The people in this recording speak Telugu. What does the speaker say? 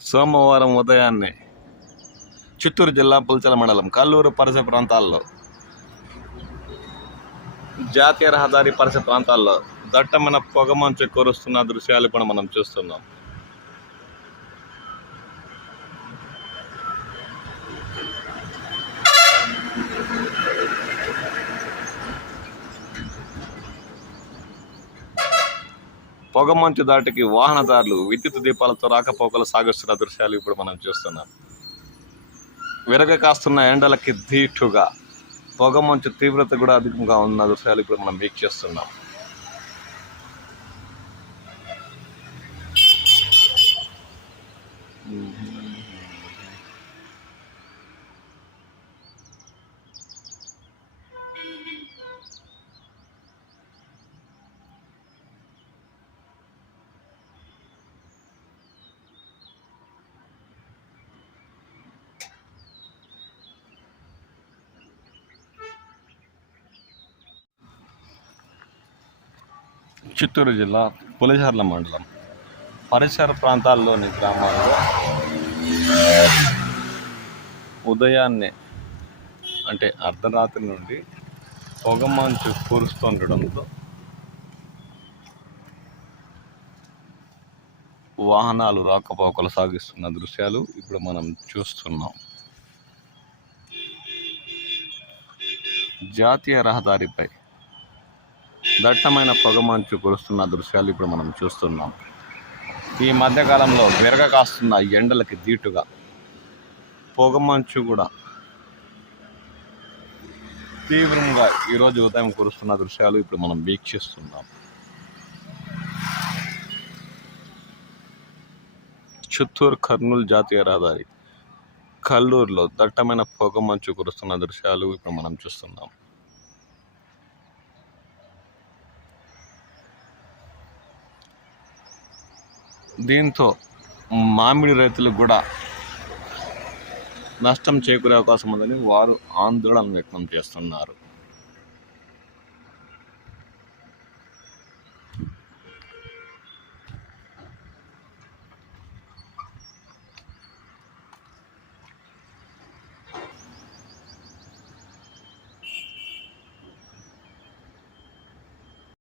సోమవారం ఉదయాన్నే చిత్తూరు జిల్లా పుల్చల మండలం కల్లూరు పరిసర ప్రాంతాల్లో జాతీయ రహదారి పరిసర ప్రాంతాల్లో దట్టమైన పొగమంచు కురుస్తున్న దృశ్యాలు కూడా మనం చూస్తున్నాం. పొగమంచు దాటికి వాహనదారులు విద్యుత్ దీపాలతో రాకపోకలు సాగిస్తున్న దృశ్యాలు ఇప్పుడు మనం చూస్తున్నాం. విరగ కాస్తున్న ఎండలకి ధీటుగా పొగమంచు తీవ్రత కూడా అధికంగా ఉన్న దృశ్యాలు ఇప్పుడు మనం వీక్షిస్తున్నాం. చిత్తూరు జిల్లా పులిచెర్ల మండలం పరిసర ప్రాంతాల్లోని గ్రామాల్లో ఉదయాన్నే అంటే అర్ధరాత్రి నుండి పొగమంచు కురుస్తుండడంతో వాహనాలు రాకపోకలు సాగిస్తున్న దృశ్యాలు ఇప్పుడు మనం చూస్తున్నాం. జాతీయ రహదారిపై దట్టమైన పొగమంచు కురుస్తున్న దృశ్యాలు ఇప్పుడు మనం చూస్తున్నాం. ఈ మధ్యకాలంలో విరగ కాస్తున్న ఎండలకి ధీటుగా పొగమంచు కూడా తీవ్రంగా ఈరోజు ఉదయం కురుస్తున్న దృశ్యాలు ఇప్పుడు మనం వీక్షిస్తున్నాం. చిత్తూరు కర్నూలు జాతీయ రహదారి కల్లూరులో దట్టమైన పొగమంచు కురుస్తున్న దృశ్యాలు ఇప్పుడు మనం చూస్తున్నాం. దీంతో మామిడి రైతులకు కూడా నష్టం చేకూరే అవకాశం ఉందని వారు ఆందోళన వ్యక్తం చేస్తున్నారు.